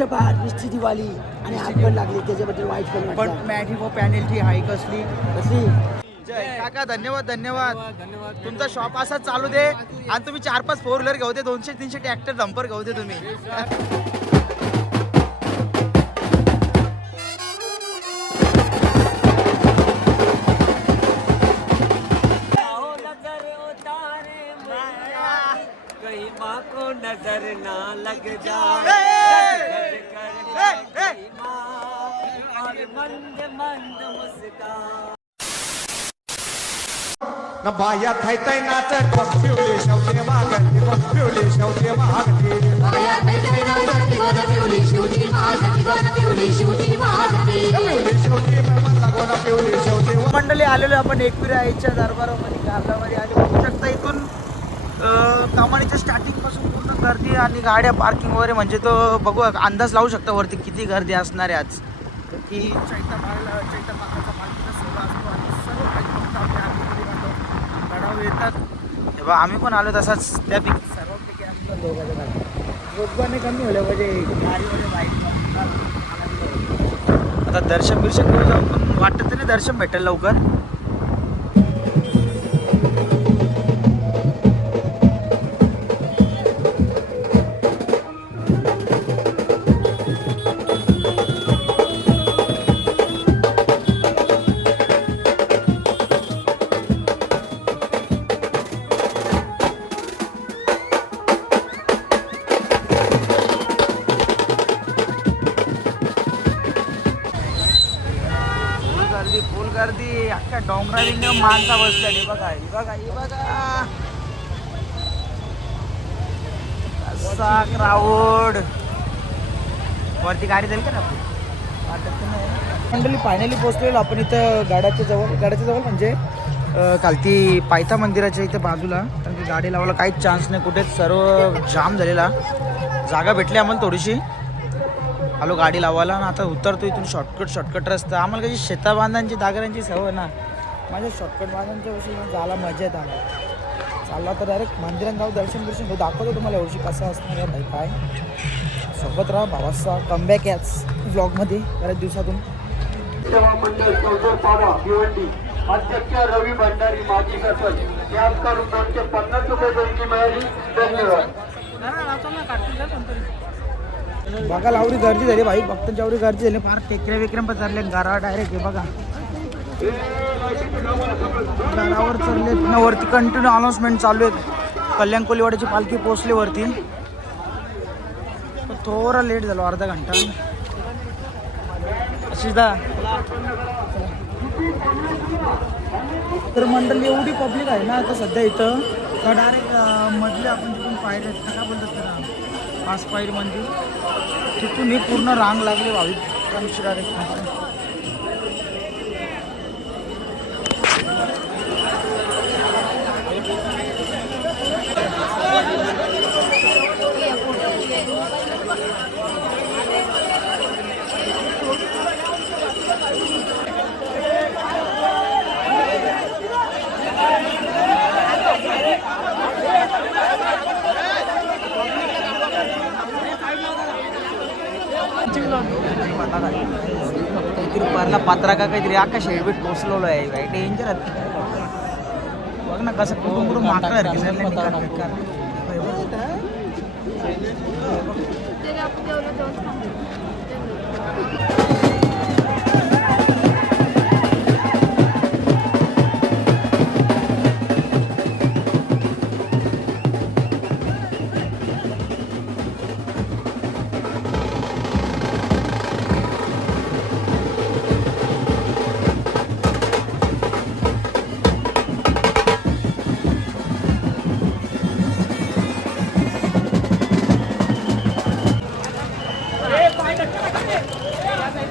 निष्ठी दिवाळी आणि आग पण लागली त्याच्याबद्दल वाईट पण पण मॅगी व पॅनेलची हाय कसली कसली जय काका धन्यवाद धन्यवाद धन्यवाद तुमचा शॉप असाच चालू दे आणि तुम्ही 4-5 फोर व्हीलर घेऊ दे 200-300 ट्रॅक्टर डंपर घेऊ दे तुम्ही नजर ना लग जाए और मंद मंद मुस्कान न बाया थायताय नाच पिवली शेवटी मागती पिवली शेवटी मागती बाया थायताय नाच पिवली शेवटी मागती पिवली शेवटी मागती पिवली शेवटी मला गोना पिवली शेवटी मंडळी आलेलो आपण एकविरा आईच्या दरबारामध्ये कारलामध्ये आले बघू शकता इथून कमानीच्या स्टार्टिंग पासून पूर्ण गर्दी आणि गाड्या पार्किंग वगैरे म्हणजे तो बघू अंदाज लावू शकता वरती किती गर्दी असणार आहे आज की चैत्य माताचा पालखीचा सोहळा असतो आणि सर्व काही फक्त आपल्या आतमध्ये राहतो गडावर येतात तेव्हा आम्ही पण आलो तसाच त्यापैकी सर्वांपैकी असतात दोघांनी कमी होलं म्हणजे गाडीमध्ये बाईक आता दर्शन घेऊन जाऊ पण वाटतं नाही दर्शन भेटेल लवकर फुल गर्दी अख्ख्या डोंगराविंग माणसा बसल्या बघा असा क्राऊड वरती गाडी जाईल का ना मंडळी फायनली पोहोचलेलो आपण इथं गाड्याच्या जवळ म्हणजे कालती पायथा मंदिराच्या इथं बाजूला कारण की गाडी लावायला काहीच चान्स नाही कुठेच सर्व जाम झालेला जागा भेटली आम्हाला थोडीशी आलो गाडी लावायला आणि आता उतरतो इथून शॉर्टकट रस्ता आम्हाला कशी शेताबांधांची दागरांची सवय ना माझ्या शॉर्टकट बांधांच्या विषयी जायला मजा येत आम्हाला चालला तर डायरेक्ट मंदिरात जाऊ दर्शन घेऊ दाखवतो तुम्हाला एवढी कसं असणार आहे भाई काय सोबत राहा भावाचा कमबॅक याच व्लॉगमध्ये बऱ्याच दिवसातून अध्यक्ष रवी भंडारी माजी सरपंच याचकडून 250 रुपये देणगी मिळाली धन्यवाद बघा लावडी गर्दी झाली भाई भक्तांच्या एवढी गर्दी झाली फार टेकऱ्या विक्रम पण चालले गारा डायरेक्ट हे बघा गारावर चालले पुन्हा वरती कंटिन्यू अनाऊन्समेंट चालू आहे कल्याण कोलीवाड्याची पालखी पोहोचली वरती थोडा लेट झालो अर्धा घंटा अशीदा तर मंडळी एवढी पब्लिक आहे ना आता सध्या इथं तर डायरेक्ट मधले आपण जिथून पायऱ्या आहेत काय बोलतात त्याला 5 पायरी मंदिर तिथून ही पूर्ण रांग लागली भाविकांची डायरेक्ट काहीतरी पारला पात्रा का काहीतरी आकाश हेल्मेट कोसलवलं आहे डेंजर बघ ना कसं कुठून माकड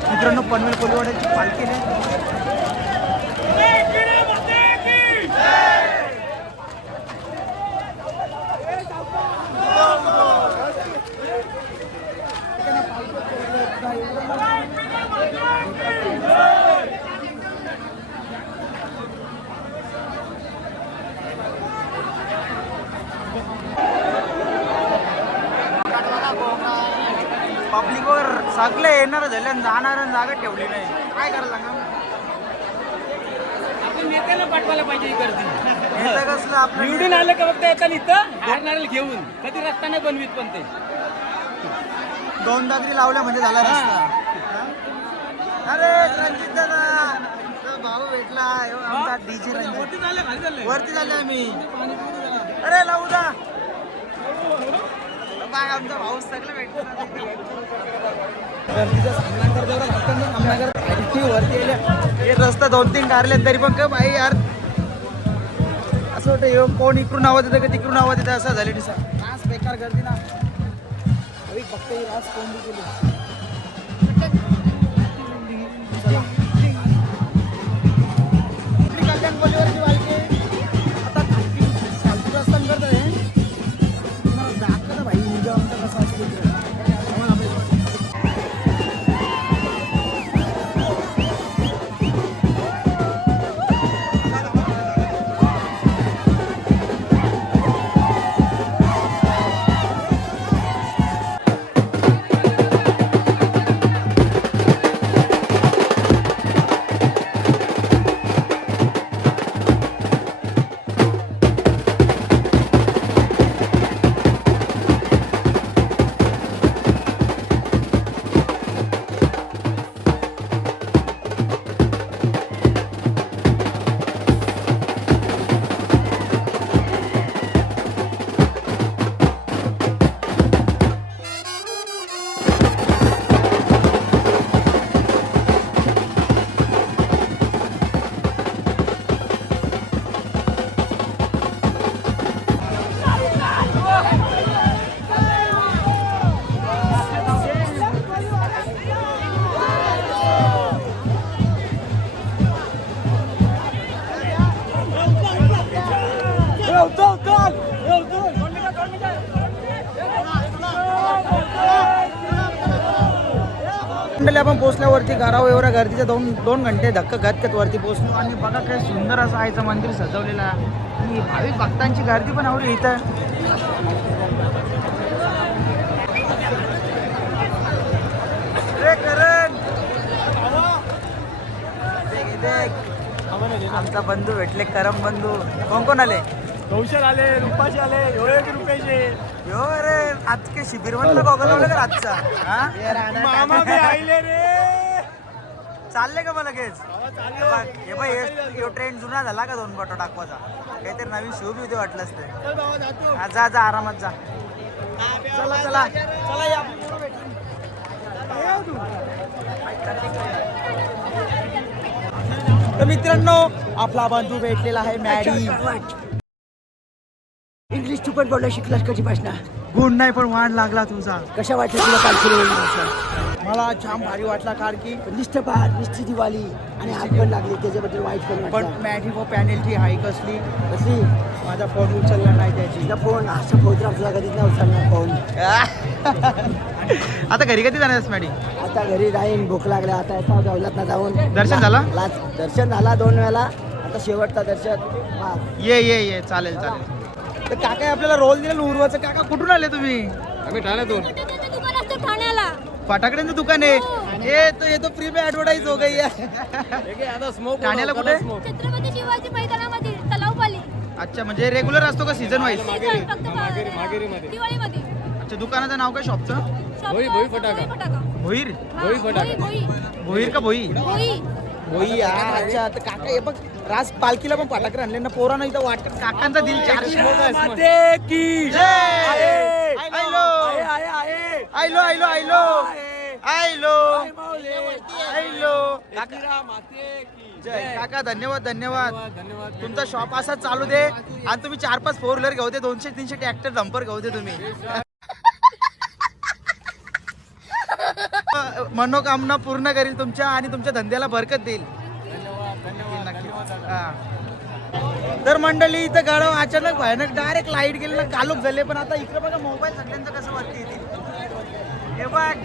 मित्रांनो पनवेल कोलीवाड्याची पालखी पब्लिक वगैरे सगळे येणार झाले आणि जाणार जागा ठेवली नाही, काय करायला सांगा. आपण नेत्याला पाठवायला पाहिजे ही गर्दी. नेता कसलं आपलं निवडून आलं का फक्त येतात इथं हारणाऱ्याला घेऊन कधी रस्ता नाही बनवीत पण ते. 2 दागरी लावल्या म्हणजे झाला रस्ता. अरे रणजित दादा तो भाऊ भेटला, ह्यो आमचा डीजे रणजित. वरती झाले आम्ही. अरे लावू दा बाय, आमचा भाऊ सगळं भेटला. वरती हे रस्ता 2-3 टारले तरी पण का भाई यार असं वाटतं ह्यो कोण इकडून आवाज येतं का तिकडून आवाज येतं असं झाले दिसा. रास बेकार गर्दी ना फक्त ही रास कोंडी केली. चला कल्याणपल्लीवरची वालके आता चालती रस्ता करत आहे. तुम्हाला दाखवत ना भाई म्हणजे आमचा कसा असतो आपण पोहोचल्यावरती गाराव एवढ्या गर्दीच्या 2 घंटे धक्का घात वरती पोहोचलो आणि बघा काय सुंदर असं आईचं मंदिर सजवलेलं आहे आणि भाविक भक्तांची गर्दी पण आवडली इथं. आमचा बंधू भेटले, करम बंधू. कोण आले? कौशल आले, रुपाशी आले, 1 रुपये. यो रे आज के शिबिर मधलं बघायला लागलं का आजचा? मामा बी आले रे. चालले का मग लगेच? हे बाई यो ट्रेंड जुना झाला का 2 बटो टाकवाचा, काहीतरी नवीन शो बी होते वाटलंच ते. जा जा आरामात जा. चला चला तर मित्रांनो आपला बंधू भेटलेला आहे मॅडी. इंग्लिश तू पण बोलला शिकलास कधी भाषणा? गुण नाही पण वाण लागला तुझा. कशा वाटलं तुला कालची? मला छान भारी वाटला कारण की निष्ठ पहार निष्ठी दिवाळी आणि आग पण लागली त्याच्याबद्दल वाईट पण पण वाटलं. मॅडी व पॅनेलची हाई कसली. कशी माझा फोन उचलला नाही त्याची. तुझा फोन असं फोन तुला कधीच नाही उचलणार फोन. आता घरी कधी जाणार मॅडी? आता घरी जाईन, भूक लागल्या आता एका गावलात ना जाऊन. दर्शन झालं? दर्शन झाला 2 वेळा, आता शेवटचा दर्शन. ये चालेल चालेल. तर काका आपल्याला रोल दिला उर्वाचं. काका कुठून आले तुम्ही? आम्ही ठाण्यातून. ठाण्याला फटाकड्यांचं दुकान आहे. ये तो फ्री में ऍडव्हर्टाइज हो गई है. ठाण्याला कुठे? छत्रपती शिवाजी मैदानामध्ये तलावपाली. अच्छा म्हणजे रेग्युलर असतो का सीझन वाईज? मागेरीमध्ये. दिवाळीमध्ये. अच्छा दुकानाचं नाव काय शॉपचं? भोई फटाका. भोईर? भोई फटाका. भोईर का भोई? भोई. भोई अच्छा. तर काका हे बघ राज पालखीला पण फटाकडे आणले ना पोरांना इथं वाटत. काकांचा दिल चारशे. जय काका. धन्यवाद धन्यवाद. तुमचा शॉप असा चालू दे आणि तुम्ही 4-5 4 व्हीलर घेऊ दे, 200-300 ट्रॅक्टर डंपर घेऊ दे तुम्ही. मनोकामना पूर्ण करील तुमच्या आणि तुमच्या धंद्याला बरकत देईल. तर मंडळी इथं गाडव अचानक भयानक डायरेक्ट लाईट गेले ना, कालोख झाले. पण आता इकडे बघा मोबाईल सगळ्यांचं कसं वरती येतील. हे बघ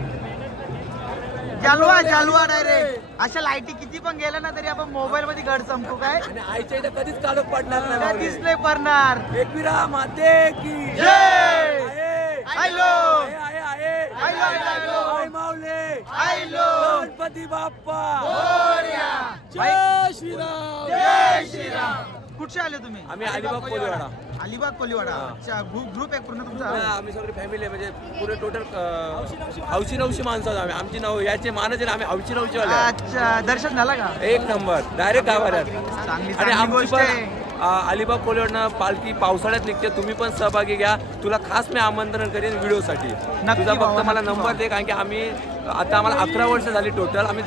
जालवा डायरेक्ट. अशा लाईटी किती पण गेल्या ना तरी आपण मोबाईल मध्ये घड चमकू काय. आईच्या इथे कधीच कालोख पडणार कधीच नाही पडणार. एकविरा माते की जय. हॅलो आई माऊली गणपती बाप्पा जय श्रीराम जय श्रीराम. कुठचे आले तुम्ही? आम्ही अलिबाग कोलीवाडा. अलिबाग कोलीवाडा. अच्छा, ग्रुप आहे पूर्ण तुमचा? आम्ही सगळी फॅमिली आहे, म्हणजे पुरे टोटल हौशी नवशी माणसं आहोत आम्ही. आमची नाव याचे मानाचे आम्ही हौशी नवशी वाले आहे. अच्छा, दर्शन झाला का? एक नंबर डायरेक्ट गावाला. चांगली आणि आमची गोष्ट पण आहे. अलिबाग कोलीवाडा पालखी पावसाळ्यात निघते. तुम्ही पण सहभागी घ्या. तुला खास मी आमंत्रण करेन व्हिडिओसाठी. तुझा भावा, फक्त मला नक्की नंबर दे, कारण की आम्ही आता आम्हाला 11 वर्ष झाली टोटल. आम्ही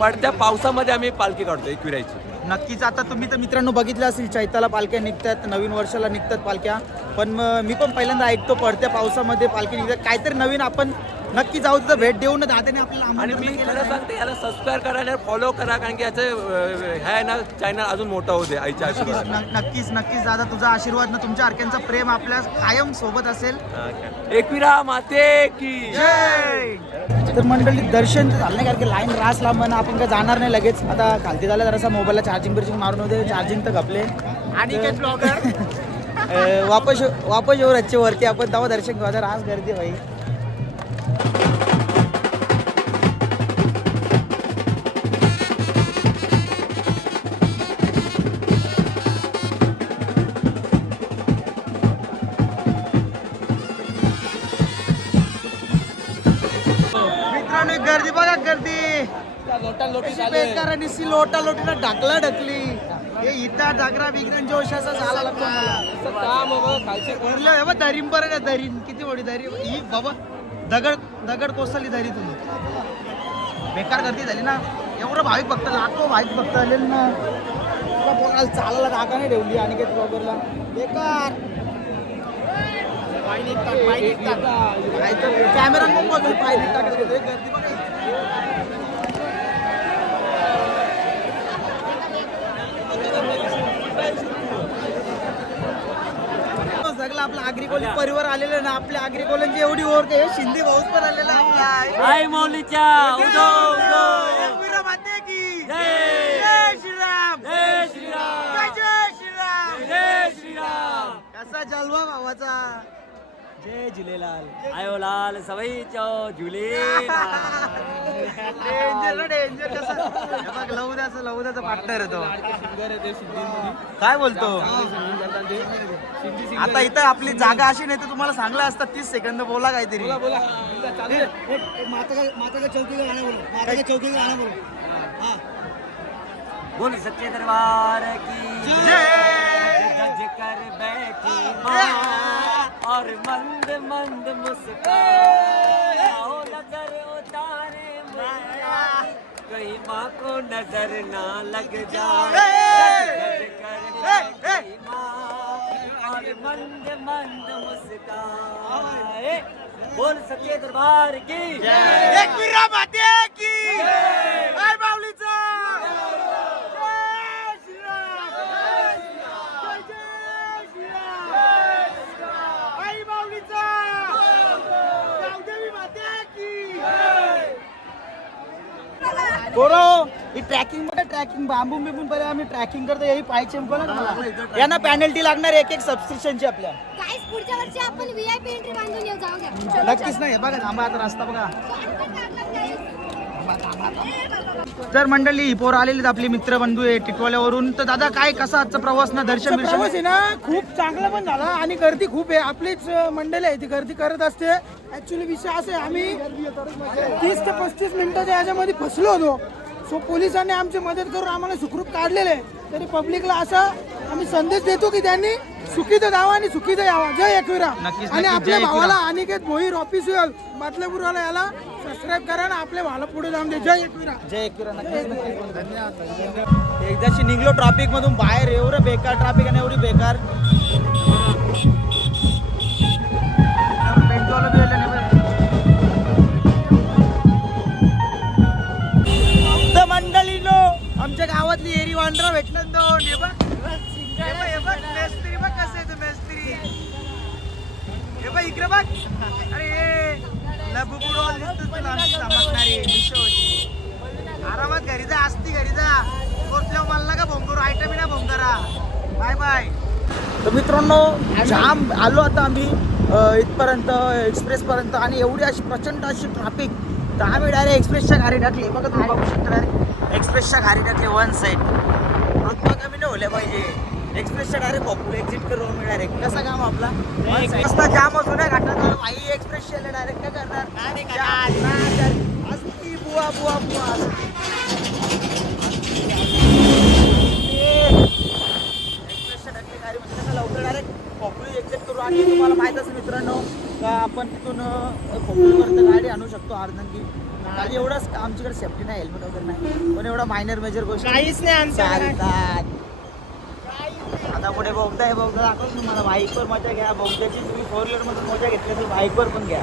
पडत्या पावसामध्ये आम्ही पालखी काढतो एकविरायची. नक्कीच. आता तुम्ही तर मित्रांनो बघितलं असेल, चैताला पालख्या निघतात, नवीन वर्षाला निघतात पालख्या. पण मी पण पहिल्यांदा ऐकतो पडत्या पावसामध्ये पालखी निघतात. काहीतरी नवीन आपण नक्की जाऊ, तिथं भेट देऊन दादाने आपल्याला आणि आमंत्रण मी केलं खरं आहे. सांगते, याला सबस्क्राईब करा आणि फॉलो करा, कारण की याचं ह्या आहे ना चॅनल अजून मोठा होते आईच्या आशीर्वाद. नक्कीच दादा, तुझा आशीर्वाद ना, तुमच्या अर्क्यांचा प्रेम आपल्या कायम सोबत असेल. एकविरा माते की जय. तर मंडळी दर्शन तर झालं नाही, कारण की लाईन रास लांब आहे ना, आपण काय जाणार नाही लगेच. आता खालती झालं जरासा मोबाईलला चार्जिंग मारून होते, चार्जिंग तर घपले. आणि काय ब्लॉगर वापस येऊ रच्चे वरती आपण, तेव्हा दर्शन घेऊ. आता रास गर्दी भाई. मित्रांनो गर्दी बघा, गर्दी कशी बेकार आहे. निस्सी लोटा लोटीला ढकला ढकली. हे इथं डागरा बिगरा जोश असा झाला लागतो मला. हे बघ दरीम बरं ना, दरीन किती मोठी दरी ही बाबा. दगड कोसळली दरी तुम्ही. बेकार गर्दी झाली ना. एवढं भाविक भक्त, लाखो भाविक भक्त आलेले ना. तुला पोराला चालायला जागा नाही ठेवली. आणि काही ब्लॉगरला बेकार कॅमेरा मग बघ पाय निघतात. गर्दी बघा. सगळं आपला आग्रिकोली परिवार आलेला ना. आपल्या आग्रिकोलांची एवढी ओळख आहे. शिंदे भाऊस पण आलेला आपला. आई मौलीच्या एकविरा माते की जय श्रीराम. जय श्रीराम. जय श्रीराम. जय श्रीराम. कसा जलवा भावाचा. जय झुलेलाल. आयो लाल सवई चो झुले. Danger danger. कसं लवदाचा पार्टनर आहे तो. काय बोलतो. आता इथं आपली जागा अशी नाही तर तुम्हाला सांगलं असतं 30 सेकंद बोला काहीतरी. बोल सच्चे दरबार की जज कर बैठी माँ और मंद मंद मुस्कान. आओ नजर उतारे मैया, कहीं माँ को नजर ना लग जाए. जज कर बैठी माँ और मंद मंद मुस्कान. बोल सच्चे दरबार की एकविरा माते की जय. बावलीचा गोरो ही ट्रॅकिंग मध्ये ट्रॅकिंग बांबून बिंबून पहिले आम्ही ट्रॅकिंग करतो. यही पाय चेंपला ना. यांना पॅनल्टी लागणार एक सबस्क्रिप्शनची आपल्या. गाईस पुढच्या वर्षी आपण VIP एंट्री बांधून येऊ. जाऊ द्या. नक्कीच नाही. बघा थांबा, आता रस्ता बघा. तर मंडळी ही पोरं आलेली आपली मित्रबंधू आहे टिटवाल्यावरून. तर दादा काय कसा आजचा प्रवास ना, दर्शन प्रवास आहे ना खूप चांगला पण झाला. आणि गर्दी खूप आहे. आपलीच मंडळी आहे ती गर्दी करत असते. ऍक्च्युली विषय असे आम्ही 30 ते 35 मिनिटाच्या याच्यामध्ये फसलो होतो. सो पोलिसांनी आमची मदत करून आम्हाला सुखरूप काढलेलं आहे. तरी पब्लिकला असा आम्ही संदेश देतो की त्यांनी सुखीचं जावं आणि सुखीचं यावं. जय एकविरा. नक्कीच, आणि नक्कीच. आपल्या जय एकविरा. भावाला अनिकेत भोईर ऑफिशियल बदलापूरवाला याला सबस्क्राईब करा ना, आपल्या भावाला पुढे जाऊन दे. जय एकविरा. जय एकविरा. नक्कीच. धन्यवाद. एकदाशी निघलो ट्रॅफिक मधून बाहेर. एवढं बेकार ट्रॅफिक आणि एवढी बेकार मंडळीनो. आमच्या गावातली एरी वांडरा भेटला दोन. हे बघ मेस्त्री बघ कसे आहे. मेस्त्री हे बघ इकडे बघ. अरे लबुबुडवाल दिसतो तुला चमकणारी मिशोची. आरामात घरी जा. असती घरी जा. कोणत्या मला का भोंगरू आयटम ना भोंगरा. Bye bye. तर मित्रांनो जाम आलो आता आम्ही इथपर्यंत एक्सप्रेसपर्यंत आणि एवढी अशी प्रचंड अशी ट्रॅफिक तर आम्ही डायरेक्ट एक्सप्रेसच्या गाडी टाकली बघा तुम्ही बघू शकता डायरेक्ट एक्सप्रेसच्या गाडी टाकली वन साईड आत्मा कमी नाही होल्या पाहिजे एक्सप्रेसच्या डायरेक्ट पॉप्युलर एक्झिट करू आम्ही डायरेक्ट कसा काम आपला रस्ता जाम असू नाही घाटात भाई एक्सप्रेसच्या डायरेक्ट काय करणार असती बुवा बुवा बुवा एक्सप्रेसच्या टाकली गाडी म्हणजे कसं लवकर डायरेक्ट पॉप्युलर एक्झिट करू आणि तुम्हाला माहीत असेल मित्रांनो का आपण तिथून पॉप्युलरपर्यंत गाडी आणू शकतो अर्धनकी खाली एवढंच आमच्याकडे सेफ्टी नाही हेल्मेट वगैरे नाही पण एवढा मायनर मेजर गोष्ट काहीच नाही चालतात आता पुढे बोगदा आहे बोगदा दाखवतो तुम्हाला बाईकवर मजा घ्या बोगद्याची तुम्ही 4 व्हीलरमध्ये मजा घेतली तर बाईकवर पण घ्या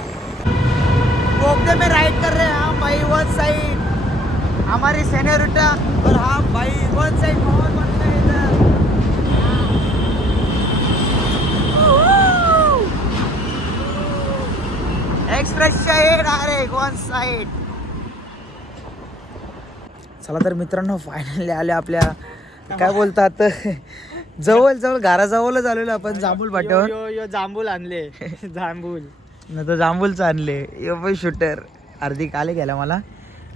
बोगदे में राइड कर रहे हैं हम भाई वन साइड हमारी सेन्योरिटा और हम भाई वन साइड बहुत मजा है इधर एक्सप्रेसच्या डायरेक्ट वन साइड चला तर मित्रांनो फायनली आले आपल्या काय बोलतात जवळ घराजवळच आलेलो आपण जांभूल फाट्यावर जांभूल आणले जांभूल न तर जांभूलचं आणले यो पण शूटर अर्धी काले गेला मला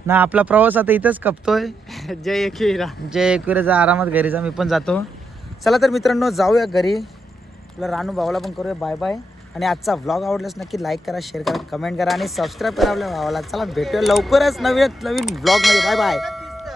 ना आपला प्रवास आता इथंच कपतोय जय एकविरा जे एकविराचा आरामात घरी जा मी पण जातो चला तर मित्रांनो जाऊया घरी आपला रानू भावाला पण करूया बाय बाय आणि आजचा व्लॉग आवडल्यास नक्की लाईक करा शेअर करा कमेंट करा आणि सबस्क्राईब करा आपल्या भावाला चला भेटूया लवकरच नवीन व्लॉगमध्ये बाय बाय